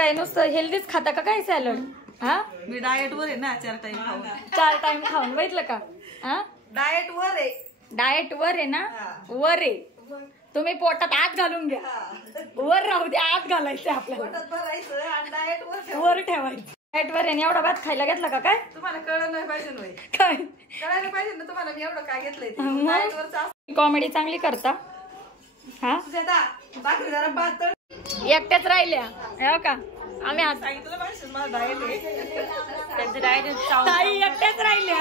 काय नुसतं हेल्दीच खाता का काय सॅलड? हा मी डाएट वर आहे ना, 4 टाइम खाऊन. 4 टाइम खाऊन बघितलं का? हा डाएट वर आहे. डाएट वर आहे ना? वर आहे. तुम्ही पोटात आत घालून घ्या. वर राहू द्या, आत घालायचं आपल्याला. पोटात भरायचं आणि डाएट वर ठेवायचं. डाएट वर आहे. एवढा भात खायला घेतला का काय? तुम्हाला कळलं नाही पाहिजे नव्हे. काय कळायला पाहिजे ना तुम्हाला मी एवढं काय घेतलंय ते. डाएट वरच कॉमेडी चांगली करता. हा सुजाता बाकी जरा पातळ एकट्याच राहिल्या हो का? आम्ही आज सांगितलं पाहिजे मला डाएट आहे. त्यांचं डाएट ताई एकट्याच राहिल्या.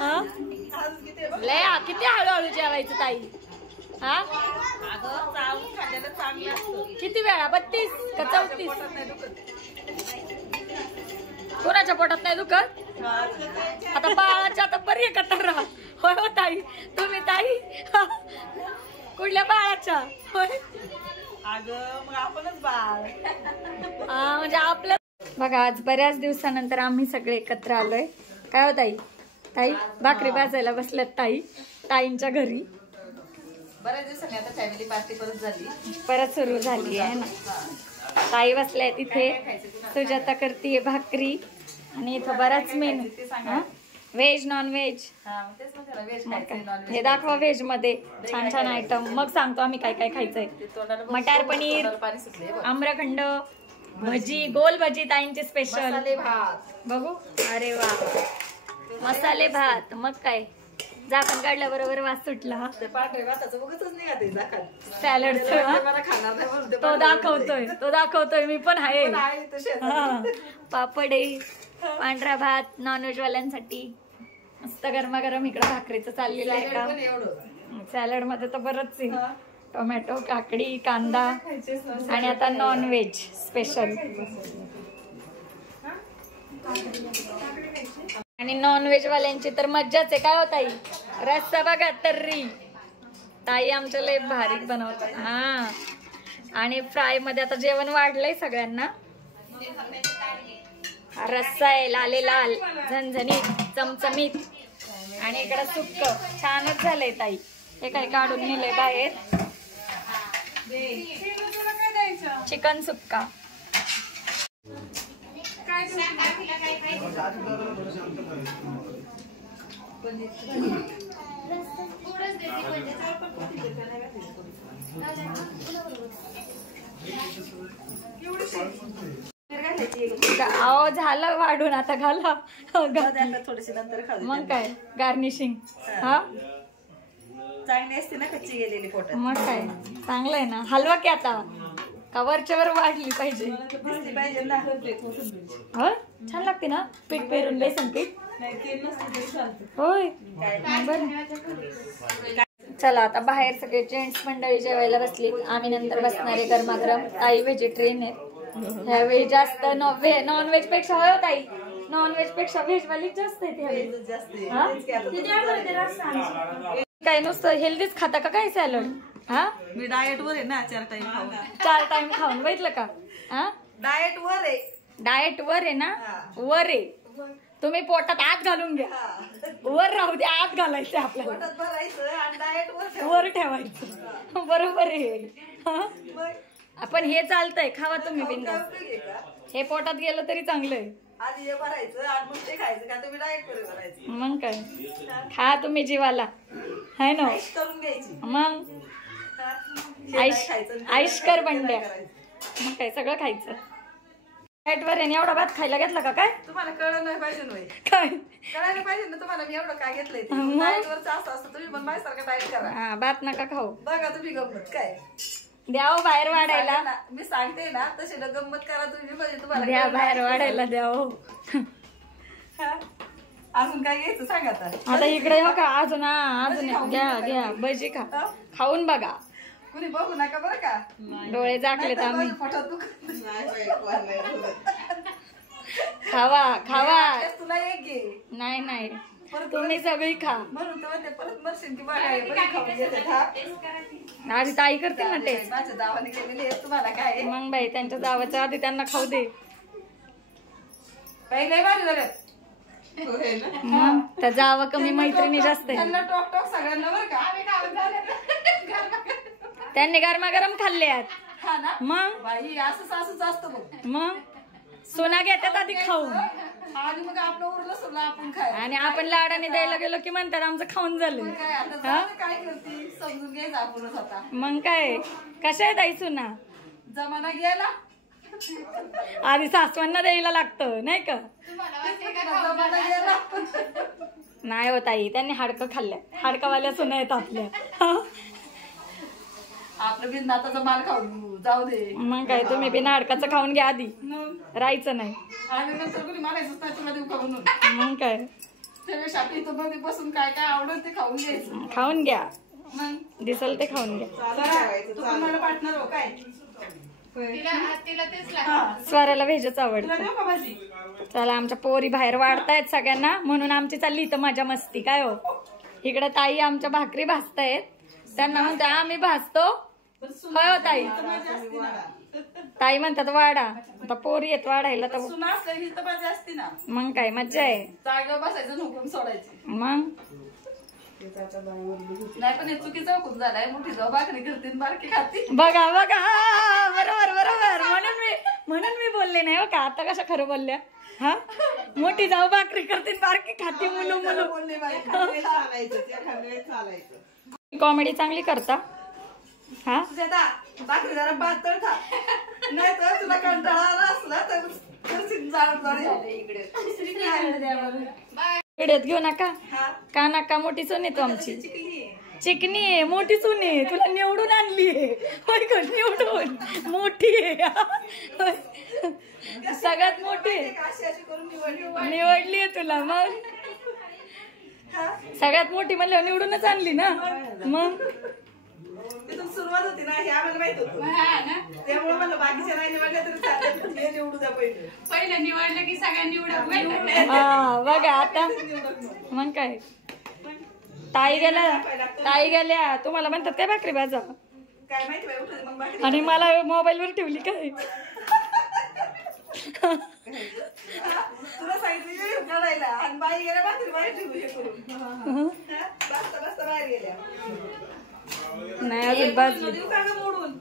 हा लय किती हळूहळू जेवायचं ताई. हा अगं चावून खाल्लेलं चांगलं असतं. किती वेळा 32 का 34? नाही दुखत. कोणाच्या पोटात नाही दुखत? आता बाळाच्या आता बरी आहे का तर होय हो ताई? तुम्ही ताई कुठल्या बाळाच्या? होय अगं मग आपणच बाळ. म्हणजे आपलं बघा आज बऱ्याच दिवसानंतर आम्ही सगळे एकत्र आलोय. काय हो ताई? ताई भाकरी भाजायला बसल्यात ताई ताईंच्या घरी. बऱ्याच दिवसांनी आता फॅमिली पार्टी परत सुरू झाली आहे ना. ताई बसल्या तिथे. सुजाता करतीये भाकरी आणि इथं बराच मेनू. व्हेज नॉन व्हेज हे दाखवा. व्हेज मध्ये छान छान आयटम. मग सांगतो आम्ही काय काय खायचंय. मटार पनीर, आम्रखंड, भजी, गोल भजी ताईंचे स्पेशल. बघू. अरे वा मसाले भात. मग काय झाकण काढल्या बरोबर वास सुटला. सॅलड तो दाखवतोय मी पण आहे. पापड आहे, पांढरा भात नॉनव्हेज वाल्यांसाठी. मस्त गरमागरम इकडे भाकरीचं चाललेलं आहे का? सॅलड मध्ये तर बरंच आहे. टोमॅटो, काकडी, कांदा आणि आता नॉनव्हेज स्पेशल. आणि नॉनव्हेज वाल्यांची तर मज्जाच आहे. काय होत आई? रस्सा बघा तर्री. ताई आमच्या लय भारी बनवतात. हा आणि फ्राय मध्ये आता जेवण वाढलंय सगळ्यांना. रस्सा आहे लाले लाल झणझणीत चमचमीत. आणि इकडं सुक्क छानच झालंय ताई. हे काय काढून नेलंय बाहेर. चिकन सुक्का. अहो झालं वाढून आता घाला. थोडीशी नंतर खाऊ. मग काय गार्निशिंग. हा चांगली असते ना कच्ची गेलेली पोटात. मग काय चांगलं आहे ना. हलवा की आता का वरच्या वर वाढली पाहिजे. ना. छान लागते ना. पीठ पेरून बेसन पीठ. होय चला आता बाहेर सगळे जेंट्स मंडळी जेवायला बसली. आम्ही नंतर बसणारे गरमागरम. ताई व्हेजिटेरियन आहेत. ह्यावेळी जास्त नॉनव्हेज पेक्षा होय ताई. नॉनव्हेज पेक्षा व्हेज वाली जास्त आहे. काय नुसतं हेल्दीच खाता का काय सॅलड? हा मी डाएट वर आहे ना, 4 टाइम खाऊन. 4 टाइम खाऊन बघितलं का? हा डाएट वर आहे. डाएट वर आहे ना? वर आहे. तुम्ही पोटात आत घालून घ्या. वर राहू द्या, आत घालायचं आपल्याला. पोटात भरायचं आणि डाएट वर ठेवायचं. बरोबर आहे. आपण हे चालतंय. खावा तुम्ही बिंदास. हे पोटात गेलं तरी चांगलं आहे. आधी हे भरायचं आणि मग ते खायचं का? तुम्ही डाएट वर भरायचं. मग काय खा तुम्ही जीवाला है ना. करून घ्यायची. मग आईश कर बंड्या. मग काय सगळं खायचं. डाएट वर आहे. एवढा भात खायला घेतला का काय? तुम्हाला कळलं नाही पाहिजे नव्हे. काय कळायला पाहिजे ना तुम्हाला मी एवढं काय घेतलंय. डाएट वरच असतं. तुम्ही पण माझ्यासारखं डाएट करा. हा भात नका खाऊ. बघा तुम्ही गंमत काय द्याव बाहेर वाढायला. मी सांगते ना तशी गंमत करा तुम्ही. म्हणजे तुम्हाला द्या बाहेर वाढायला द्याव. अजून काय घ्यायचं सांगा आता इकडे हो का? अजून अजून घ्या घ्या भजी खा. खाऊन बघा. कुणी बघू नका बरं का. डोळे झाकलेत आम्ही. पोटात दुखत. खावा खावा. तुला एक घे. नाही नाही तुम्ही सगळी खा. म्हणून तर परत मरशील की बघा. आधी ताई करतील ना टेस्ट. माझ्या दावाने केलेली आहे. तुम्हाला काय मग बाई त्यांच्या दावाच्या आधी त्यांना खाऊ दे. काही भारी झालं. मग त्या जावा कमी मैत्रिणी जास्त आहे. टॉक टॉक सगळ्यांना बरं का. त्यांनी गरमागरम खाल्ले आहेत. हा ना मग बाई असं सासूच असतं बघ. मग सोना घेतात आधी खाऊन आणि मग आपलं उरलं सोडलं आपण खाय आणि आपण लाडाने द्यायला गेलो की म्हणतात आमचं खाऊन झालं. काय आता जाऊ काय करते समजून घ्यायचं आपणच आता. मग काय कशा आहे ताई सुना जमाना गेला आधी सासवांना द्यायला लागतं नाही का. जमाना गेला. नाही हो ताई त्यांनी हाडकं खाल्ल्या हाडकावाल्या सुना आहेत आपल्या. आपलं बिनदाताचा माल खाऊन जाऊ दे. मग काय तुम्ही बिना हाडकाचं खाऊन घ्या आधी राहायचं नाही. आणि नंतर कोणी मारायचंच नाही तुला देऊ का म्हणून. मग काय त्यावेळेस आपल्या इथं मध्ये बसून काय काय आवडत ते खाऊन घ्यायचं. खाऊन घ्या मग दिसल ते खाऊन घ्या. तू पण मला पार्टनर हो काय. स्वराला व्हेजच आवडतं. तुला देऊ का भाजी. चला आमच्या पोरी बाहेर वाढतायत सगळ्यांना म्हणून आमची चालली इथं मजा मस्ती काय हो. इकडं ताई आमच्या भाकरी भाजतायत त्यांना म्हणते आम्ही भाजतो होय हो ताई. ताई म्हणतात वाडा आता पोरी येत वाढायला तर सुना असल्या ही तर भाजी असती ना. मग काय मज्जा आहे. जागेवर बसायचं हुकूम सोडायची. मग नाही पण हे चुकीचं हुकूम झालाय. मोठी जाऊ भाकरी करते बारकी खाती. बघा बघा बरोबर बरोबर म्हणून मी बोलले नाही हो का. आता कशा खरं बोलल्या हा. मोठी जाऊ भाकरी करते बारकी खाती मुलू मुलू. कॉमेडी चांगली करता हा. भाकरी जरा पातळ खा नाही तर तुला कंटाळा आला असला तर व्हिडिओत घेऊ नका का नका. मोठी सून आहे तू आमची चिकनी आहे मोठी सून आहे तुला निवडून आणली आहे निवडून मोठी आहे सगळ्यात मोठी निवडली आहे तुला. मग सगळ्यात मोठी म्हणल्यावर निवडूनच आणली ना. मग तिथून सुरुवात होती ना हे आम्हाला माहित होतं त्यामुळे मला बाकीच्या नाही निवडल्या तरी चालेल. हे निवडू द्या पहिलं निवडलं की सगळ्यांनी निवडा. हा बघा आता मग काय. ताई गेल्या तुम्हाला म्हणतात काय भाकरी भाजा काय माहिती बाई उठली मग भाकरी. आणि मला मोबाईल वर ठेवली काय. तुला सांगितलं करायला आणि बाई गेल्या भाकरी बाहेर ठेवू हे करून बसता बसता बाहेर गेल्या. नाही अजून बाजू देऊ का गं मोडून.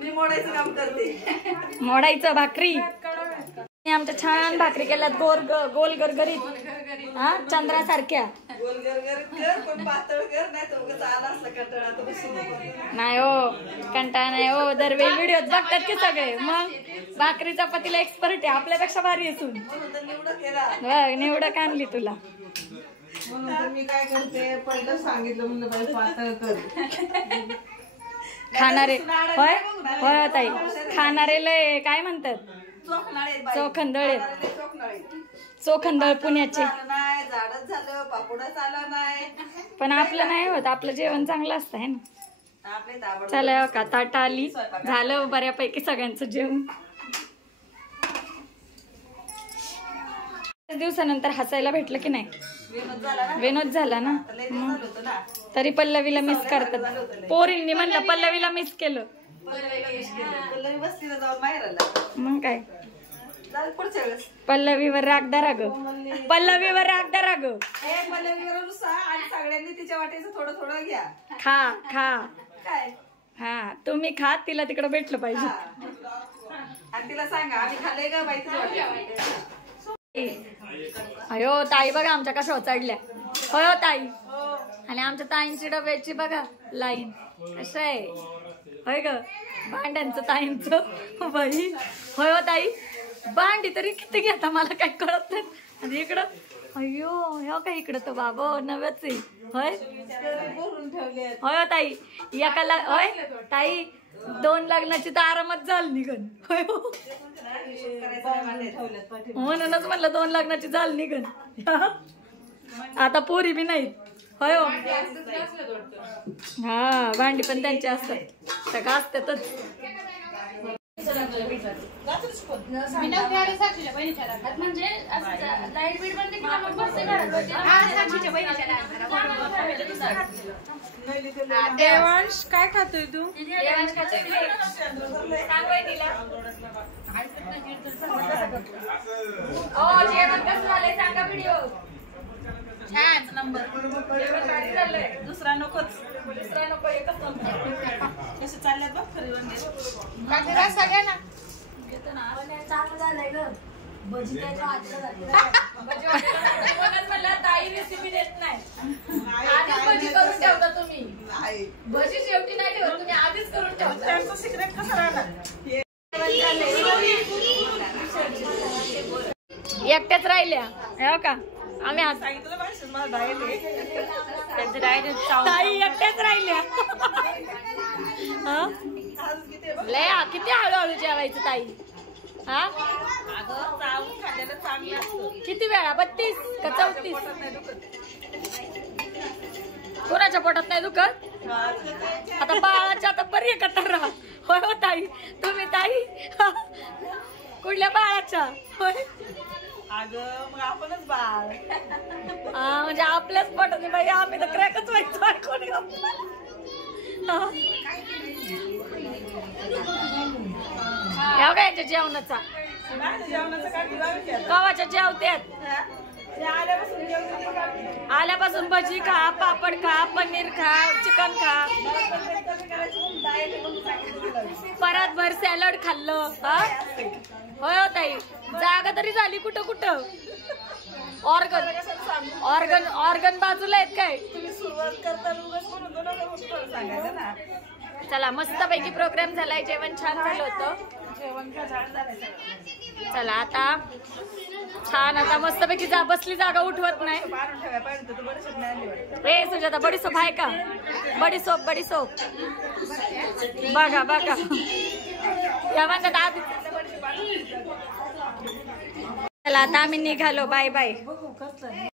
मी मोडायचं काम करते. मोडायचं भाकरी. आमच्या छान भाकरी केल्यात गोल गरगरीत हा चंद्रासारख्या. गोल गर कर पण पातळ कर नाही तर उगाच आला असला कंटाळा तर बसून नाही हो कंटाळा नाही हो. दरवेळी व्हिडिओ बघतात की सगळे. मग भाकरी चपातीला एक्सपर्ट आहे आपल्यापेक्षा भारी असून निवडं केला. बघ निवडक आणली तुला. म्हणून मी काय करते पहिलं सांगितलं म्हणलं बाई पातळ कर. खाणारे होय होय ताई खाणारे लय काय म्हणतात चोखंदळ चोखंदळ पुण्याचे. नाही झाडच झालं पापडच आला नाही पण आपलं नाही होत. आपलं जेवण चांगलं असतं है ना. चला का ताट आली झालं बऱ्यापैकी सगळ्यांचं जेवण. दिवसानंतर हसायला भेटलं की नाही. विनोद झाला ना. तरी पल्लवीला मिस करतात पोरींनी म्हणलं पल्लवीला मिस केलं. मग काय पल्लवीवर रागदारा ग पल्लवीवर रागदारा ग. पल्लवीवर आणि सगळ्यांनी तिच्या वाटेचं थोडं थोडं घ्या. खा काय हा तुम्ही खा तिला तिकडं भेटलं पाहिजे. आणि तिला सांगा आम्ही खाल्ले का बाई तुझ्या. अयो ताई बघा आमच्या कशा चढल्या होय ताई. आणि आमच्या ताईंची डब्याची बघा लाईन कसं आहे होय ग. भांड्यांचं ताईंचं बाई होय हो ताई. भांडी तरी किती घेता मला काही कळत नाही. आणि इकडं अयो हो का इकडं तो बाबा नव्याच आहे होय होय ताई. एकाला होय ताई 2 लग्नाची तर आरामात झाली निघन होय. म्हणूनच म्हणलं 2 लग्नाची झाली निघन. आता पोरी बी नाहीत होय हो. हा भांडी पण त्यांची असतात सगळं असतातच. देवांश काय खातोय तू. छान नंबर. दुसरा नकोच. दुसरा नको, एकच नंबर. कसे चालल्यात बघ खरी वांगे. सगळ्यांना ताई रेसिपी देत नाही. आधीच भजी करून ठेवता तुम्ही. भजी शेवटी नाही ठेवत तुम्ही, आधीच करून ठेवता. त्यांचं सिक्रेट कसं राहणार. एकट्याच राहिल्या हो का. आम्ही आज सांगितलं पाहिजे मला डाएट आहे. ताई एकट्याच राहिल्या. लय किती हळूहळू जेवायचं ताई. हा अगं चावून खाल्लेलं चांगलं असतं. किती वेळा 32 का 34. कोणाच्या पोटात नाही दुखत. आता बाळाच्या आता बरी आहे का तर होय हो ताई. तुम्ही ताई कुठल्या बाळाच्या होय. अगं मग आपणच बाळ. हा म्हणजे आपल्याच पोटात बाई. आम्ही तर क्रॅकच व्हायचो. कोणी या काय जेवणाचा जेवणाचं काय गावाच्या जेवत्यात. आल्यापासून भजी खा, पापड खा, पनीर खा, चिकन खा, परत भर सॅलड खाल्लं. होय हो ताई. जागा तरी झाली कुठं कुठं. ऑर्गन बाजूला आहेत काय. तुम्ही सुरुवात करताना सांगायचं ना. चला मस्तपैकी प्रोग्राम झालाय. जेवण छान झालं होतं. जेवण का झाड झालंय. चला आता छान. आता मस्तपैकी बसली जागा उठवत नाही. ए सुजाता बडीसोप आहे का. बडीसोप बघा बघा या म्हणतात आधी. चला आता आम्ही निघालो. Bye bye.